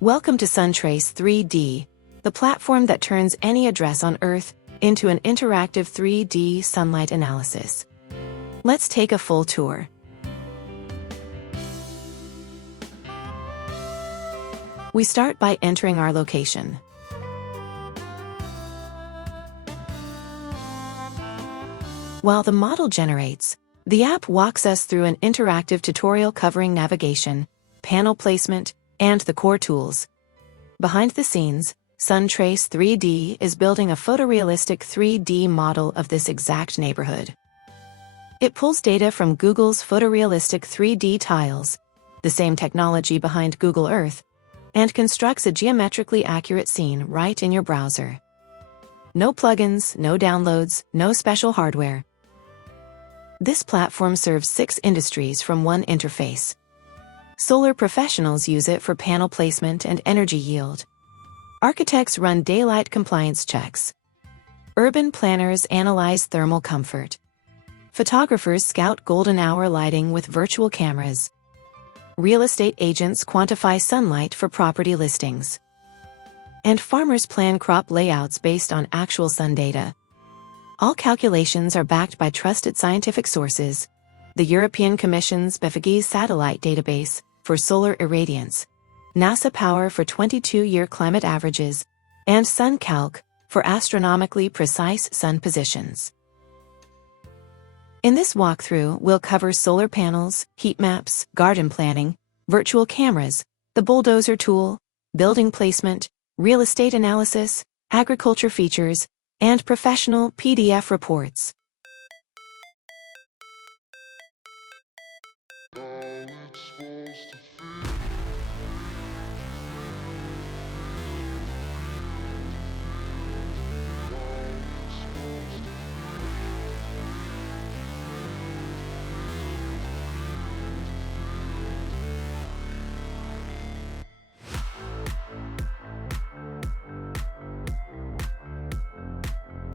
Welcome to SunTrace3D, the platform that turns any address on Earth into an interactive 3D sunlight analysis. Let's take a full tour. We start by entering our location. While the model generates, the app walks us through an interactive tutorial covering navigation, panel placement, and the core tools. Behind the scenes, SunTrace3D is building a photorealistic 3D model of this exact neighborhood. It pulls data from Google's photorealistic 3D tiles, the same technology behind Google Earth, and constructs a geometrically accurate scene right in your browser. No plugins, no downloads, no special hardware. This platform serves 6 industries from one interface. Solar professionals use it for panel placement and energy yield. Architects run daylight compliance checks. Urban planners analyze thermal comfort. Photographers scout golden hour lighting with virtual cameras. Real estate agents quantify sunlight for property listings. And farmers plan crop layouts based on actual sun data. All calculations are backed by trusted scientific sources: the European Commission's BEFIG's satellite database for solar irradiance, NASA Power for 22-year climate averages, and SunCalc for astronomically precise sun positions. In this walkthrough, we'll cover solar panels, heat maps, garden planning, virtual cameras, the Bulldozer tool, building placement, real estate analysis, agriculture features, and professional PDF reports.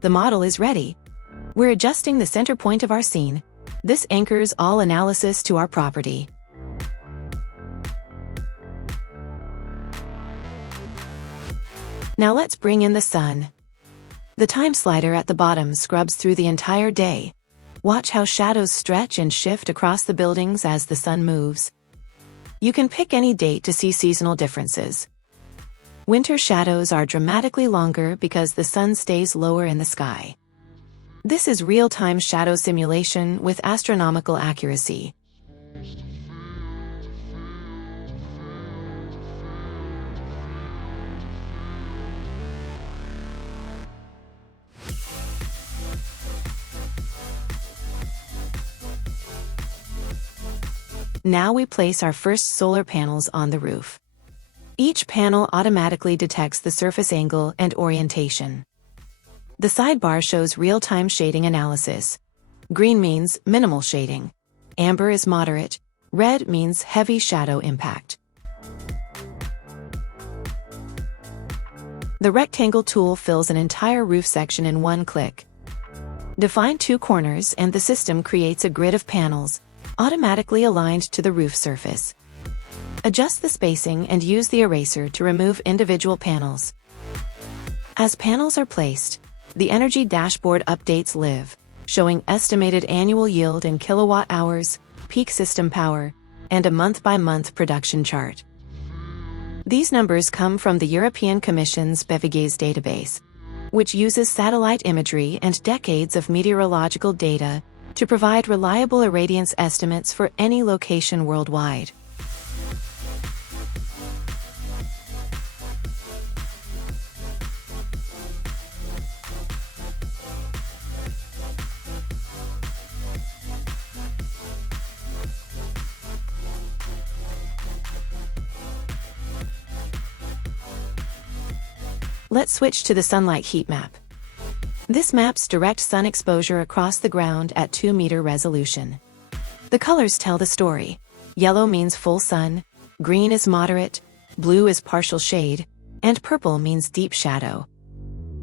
The model is ready. We're adjusting the center point of our scene. This anchors all analysis to our property. Now let's bring in the sun. The time slider at the bottom scrubs through the entire day. Watch how shadows stretch and shift across the buildings as the sun moves. You can pick any date to see seasonal differences. Winter shadows are dramatically longer because the sun stays lower in the sky. This is real-time shadow simulation with astronomical accuracy. Now we place our first solar panels on the roof. Each panel automatically detects the surface angle and orientation. The sidebar shows real-time shading analysis. Green means minimal shading. Amber is moderate. Red means heavy shadow impact. The rectangle tool fills an entire roof section in one click. Define 2 corners and the system creates a grid of panels, automatically aligned to the roof surface. Adjust the spacing and use the eraser to remove individual panels. As panels are placed, the energy dashboard updates live, showing estimated annual yield in kilowatt hours, peak system power, and a month-by-month production chart. These numbers come from the European Commission's BEFIG's database, which uses satellite imagery and decades of meteorological data to provide reliable irradiance estimates for any location worldwide. Let's switch to the sunlight heat map. This maps direct sun exposure across the ground at 2-meter resolution. The colors tell the story. Yellow means full sun, green is moderate, blue is partial shade, and purple means deep shadow.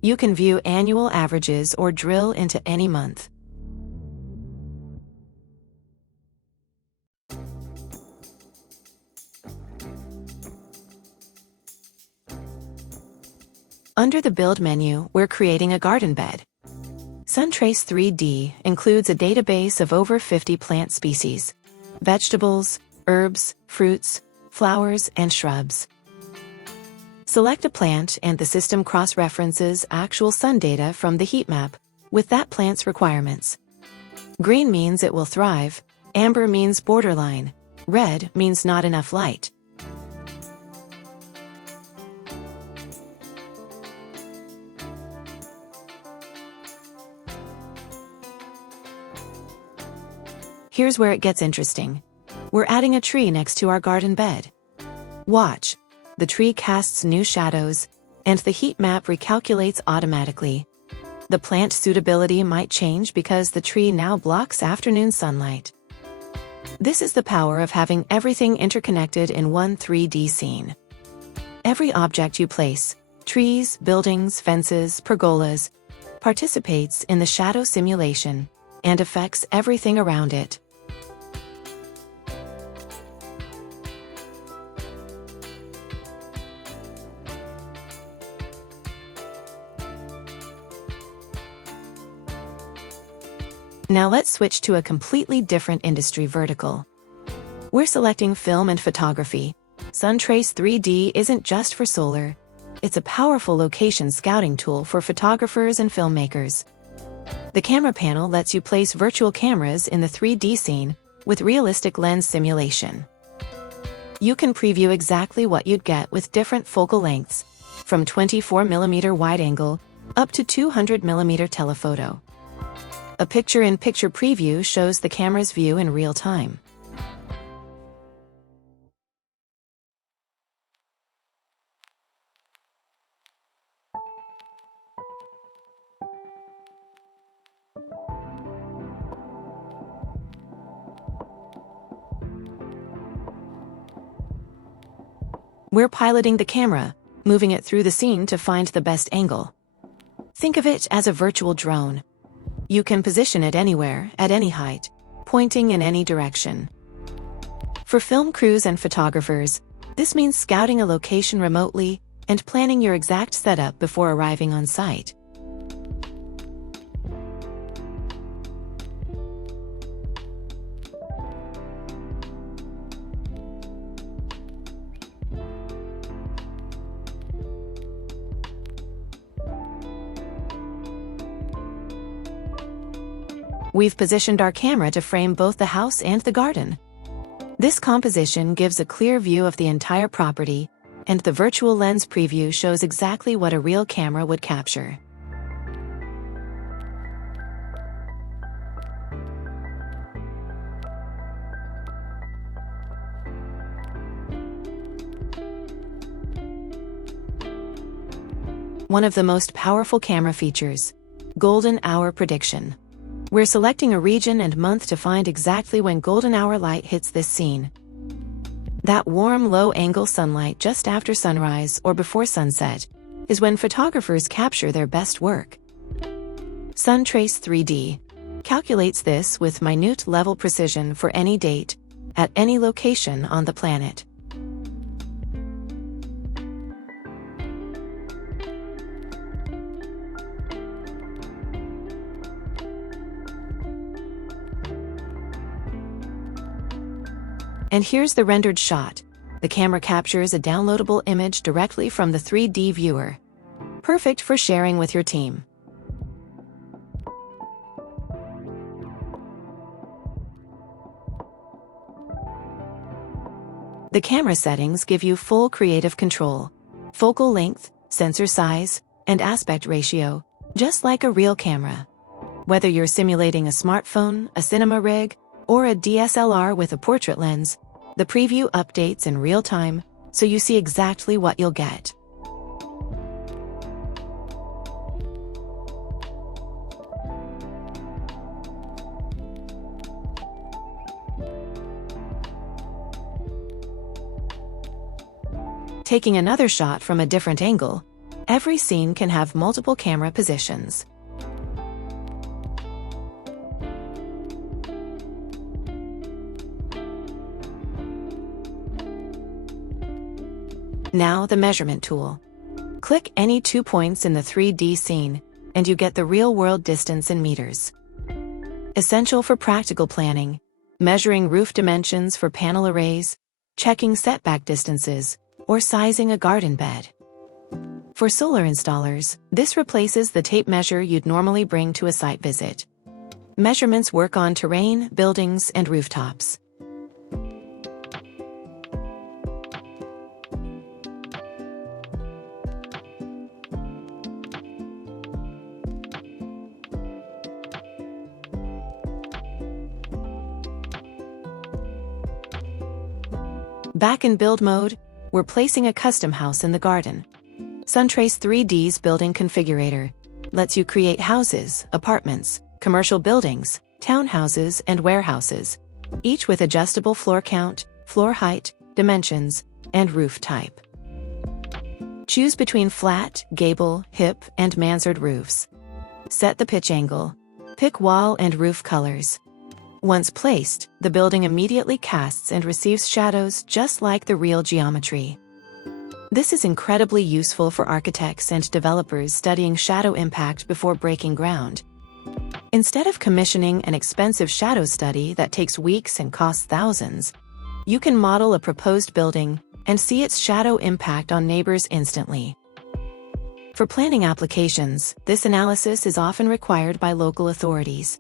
You can view annual averages or drill into any month. Under the Build menu, we're creating a garden bed. SunTrace3D includes a database of over 50 plant species, vegetables, herbs, fruits, flowers, and shrubs. Select a plant and the system cross-references actual sun data from the heat map with that plant's requirements. Green means it will thrive, amber means borderline, red means not enough light. Here's where it gets interesting. We're adding a tree next to our garden bed. Watch. The tree casts new shadows, and the heat map recalculates automatically. The plant suitability might change because the tree now blocks afternoon sunlight. This is the power of having everything interconnected in one 3D scene. Every object you place, trees, buildings, fences, pergolas, participates in the shadow simulation and affects everything around it. Now let's switch to a completely different industry vertical. We're selecting film and photography. SunTrace3D isn't just for solar. It's a powerful location scouting tool for photographers and filmmakers. The camera panel lets you place virtual cameras in the 3D scene with realistic lens simulation. You can preview exactly what you'd get with different focal lengths, from 24mm wide-angle up to 200mm telephoto. A picture-in-picture preview shows the camera's view in real time. We're piloting the camera, moving it through the scene to find the best angle. Think of it as a virtual drone. You can position it anywhere, at any height, pointing in any direction. For film crews and photographers, this means scouting a location remotely and planning your exact setup before arriving on site. We've positioned our camera to frame both the house and the garden. This composition gives a clear view of the entire property, and the virtual lens preview shows exactly what a real camera would capture. One of the most powerful camera features, golden hour prediction. We're selecting a region and month to find exactly when golden hour light hits this scene. That warm, low-angle sunlight just after sunrise or before sunset is when photographers capture their best work. SunTrace3D calculates this with minute-level precision for any date, at any location on the planet. And here's the rendered shot. The camera captures a downloadable image directly from the 3D viewer. Perfect for sharing with your team. The camera settings give you full creative control. Focal length, sensor size, and aspect ratio, just like a real camera. Whether you're simulating a smartphone, a cinema rig, or a DSLR with a portrait lens, the preview updates in real time, so you see exactly what you'll get. Taking another shot from a different angle, every scene can have multiple camera positions. Now the measurement tool. Click any 2 points in the 3D scene, and you get the real-world distance in meters. Essential for practical planning, measuring roof dimensions for panel arrays, checking setback distances, or sizing a garden bed. For solar installers, this replaces the tape measure you'd normally bring to a site visit. Measurements work on terrain, buildings, and rooftops. Back in build mode, we're placing a custom house in the garden. SunTrace3D's building configurator lets you create houses, apartments, commercial buildings, townhouses, and warehouses, each with adjustable floor count, floor height, dimensions, and roof type. Choose between flat, gable, hip, and mansard roofs. Set the pitch angle. Pick wall and roof colors. Once placed, the building immediately casts and receives shadows just like the real geometry. This is incredibly useful for architects and developers studying shadow impact before breaking ground. Instead of commissioning an expensive shadow study that takes weeks and costs thousands, you can model a proposed building and see its shadow impact on neighbors instantly. For planning applications, this analysis is often required by local authorities.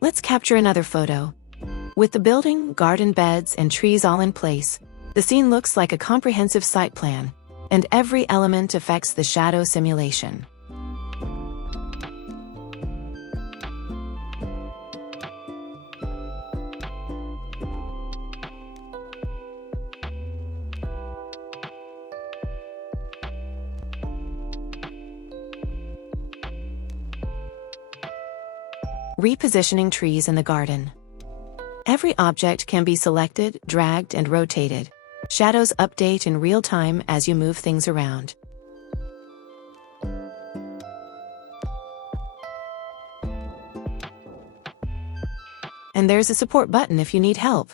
Let's capture another photo. With the building, garden beds, and trees all in place, the scene looks like a comprehensive site plan, and every element affects the shadow simulation. Repositioning trees in the garden. Every object can be selected, dragged, and rotated. Shadows update in real time as you move things around. And there's a support button if you need help.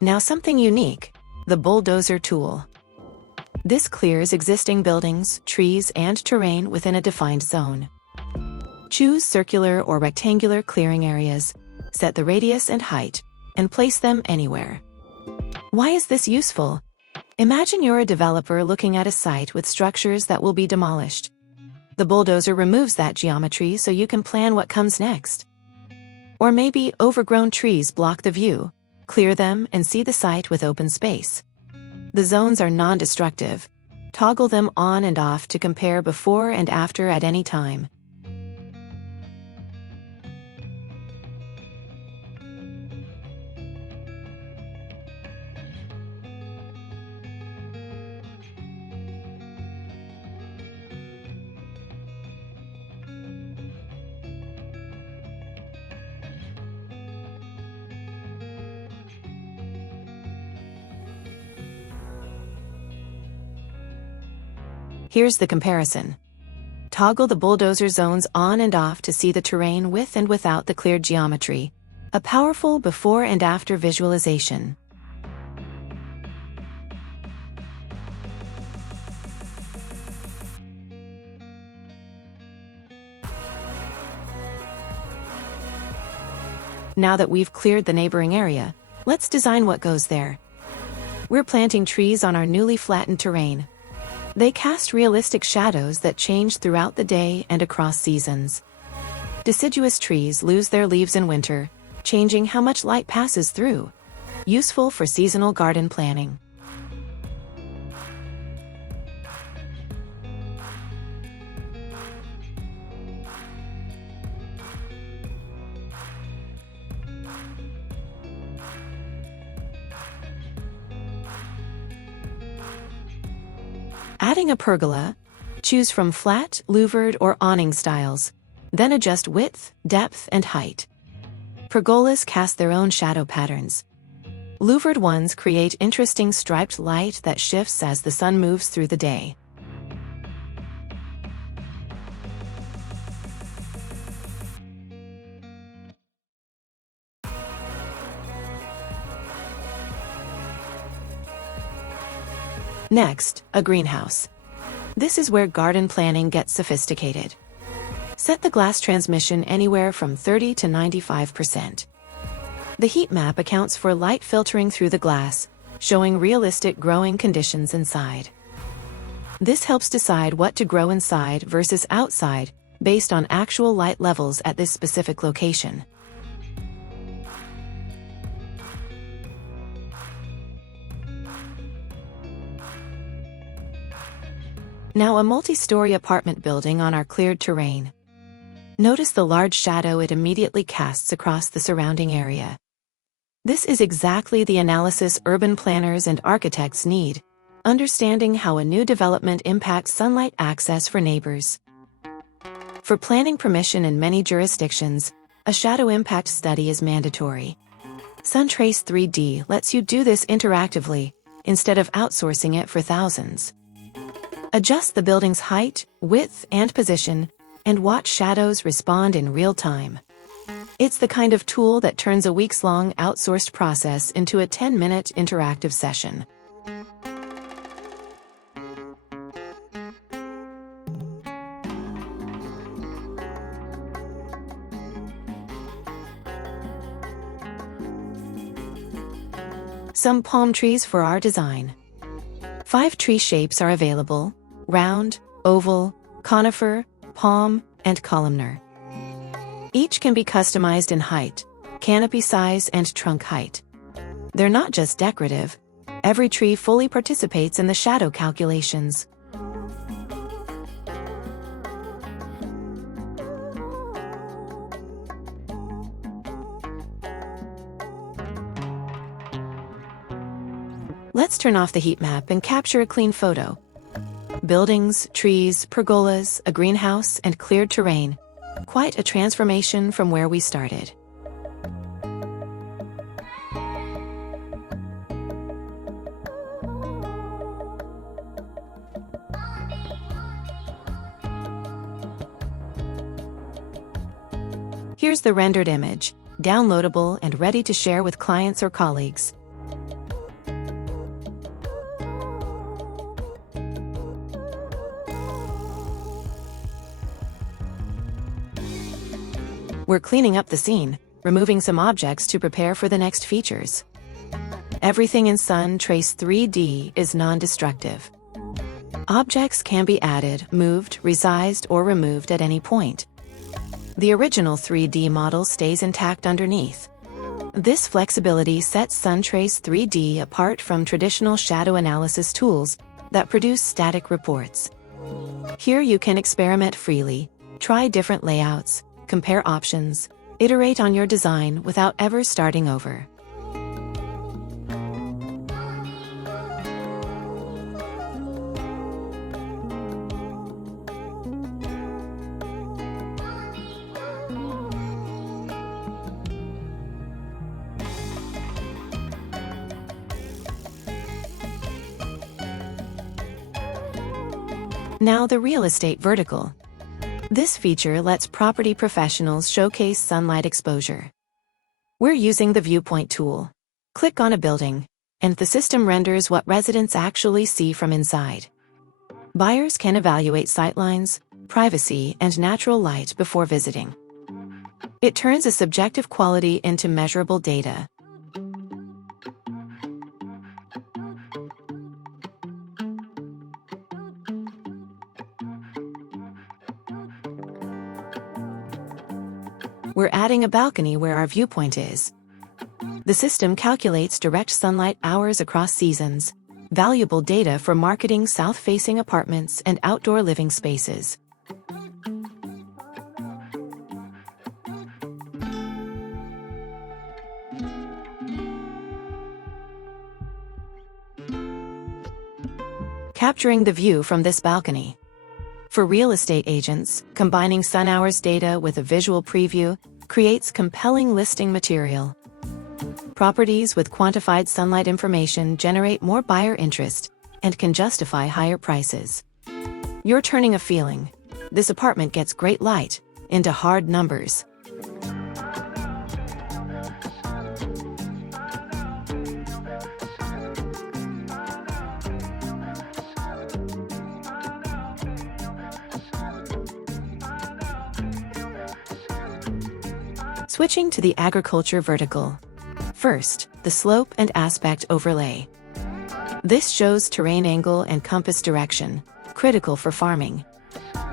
Now something unique, the Bulldozer tool. This clears existing buildings, trees, and terrain within a defined zone. Choose circular or rectangular clearing areas, set the radius and height, and place them anywhere. Why is this useful? Imagine you're a developer looking at a site with structures that will be demolished. The bulldozer removes that geometry so you can plan what comes next. Or maybe overgrown trees block the view. Clear them and see the site with open space. The zones are non-destructive. Toggle them on and off to compare before and after at any time. Here's the comparison. Toggle the bulldozer zones on and off to see the terrain with and without the cleared geometry. A powerful before and after visualization. Now that we've cleared the neighboring area, let's design what goes there. We're planting trees on our newly flattened terrain. They cast realistic shadows that change throughout the day and across seasons. Deciduous trees lose their leaves in winter, changing how much light passes through. Useful for seasonal garden planning. Adding a pergola, choose from flat, louvered, or awning styles, then adjust width, depth, and height. Pergolas cast their own shadow patterns. Louvered ones create interesting striped light that shifts as the sun moves through the day. Next, a greenhouse. This is where garden planning gets sophisticated. Set the glass transmission anywhere from 30 to 95%. The heat map accounts for light filtering through the glass, showing realistic growing conditions inside. This helps decide what to grow inside versus outside based on actual light levels at this specific location. Now a multi-story apartment building on our cleared terrain. Notice the large shadow it immediately casts across the surrounding area. This is exactly the analysis urban planners and architects need, understanding how a new development impacts sunlight access for neighbors. For planning permission in many jurisdictions, a shadow impact study is mandatory. SunTrace3D lets you do this interactively, instead of outsourcing it for thousands. Adjust the building's height, width, and position, and watch shadows respond in real time. It's the kind of tool that turns a weeks-long outsourced process into a 10-minute interactive session. Some palm trees for our design. 5 tree shapes are available: round, oval, conifer, palm, and columnar. Each can be customized in height, canopy size, and trunk height. They're not just decorative. Every tree fully participates in the shadow calculations. Let's turn off the heat map and capture a clean photo. Buildings, trees, pergolas, a greenhouse, and cleared terrain. Quite a transformation from where we started. Here's the rendered image, downloadable and ready to share with clients or colleagues. We're cleaning up the scene, removing some objects to prepare for the next features. Everything in SunTrace3D is non-destructive. Objects can be added, moved, resized, or removed at any point. The original 3D model stays intact underneath. This flexibility sets SunTrace3D apart from traditional shadow analysis tools that produce static reports. Here you can experiment freely, try different layouts, compare options, iterate on your design without ever starting over. Now the real estate vertical. This feature lets property professionals showcase sunlight exposure. We're using the viewpoint tool. Click on a building, and the system renders what residents actually see from inside. Buyers can evaluate sightlines, privacy, and natural light before visiting. It turns a subjective quality into measurable data. We're adding a balcony where our viewpoint is. The system calculates direct sunlight hours across seasons, valuable data for marketing south-facing apartments and outdoor living spaces. capturing the view from this balcony. For real estate agents, combining SunHours data with a visual preview creates compelling listing material. Properties with quantified sunlight information generate more buyer interest and can justify higher prices. You're turning a feeling, "This apartment gets great light," into hard numbers. Switching to the agriculture vertical. First, the slope and aspect overlay. This shows terrain angle and compass direction, critical for farming.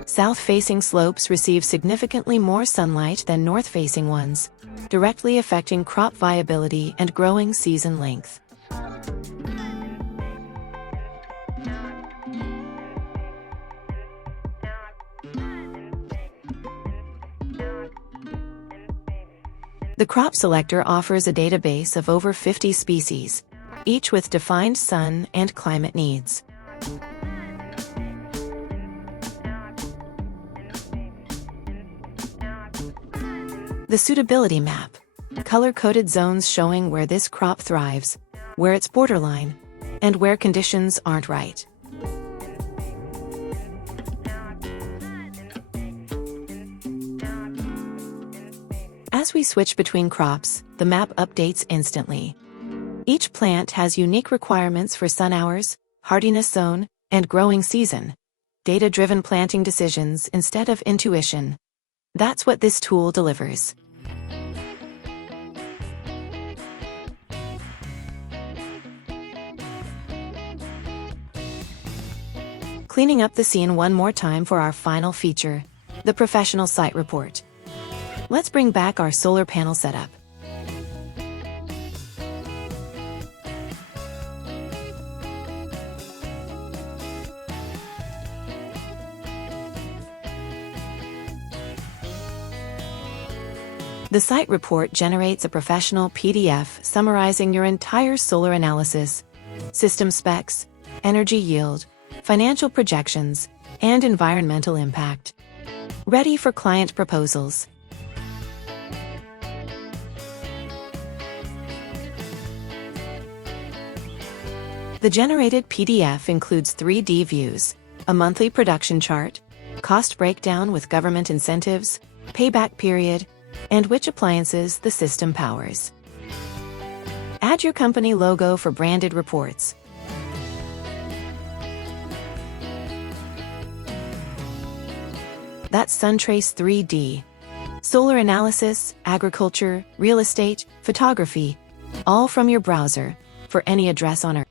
South-facing slopes receive significantly more sunlight than north-facing ones, directly affecting crop viability and growing season length. The crop selector offers a database of over 50 species, each with defined sun and climate needs. The suitability map, color-coded zones showing where this crop thrives, where it's borderline, and where conditions aren't right. As we switch between crops, the map updates instantly. Each plant has unique requirements for sun hours, hardiness zone, and growing season. Data-driven planting decisions instead of intuition. That's what this tool delivers. Cleaning up the scene one more time for our final feature, the professional site report. Let's bring back our solar panel setup. The site report generates a professional PDF summarizing your entire solar analysis, system specs, energy yield, financial projections, and environmental impact. Ready for client proposals. The generated PDF includes 3D views, a monthly production chart, cost breakdown with government incentives, payback period, and which appliances the system powers. Add your company logo for branded reports. That's SunTrace3D. Solar analysis, agriculture, real estate, photography, all from your browser, for any address on Earth.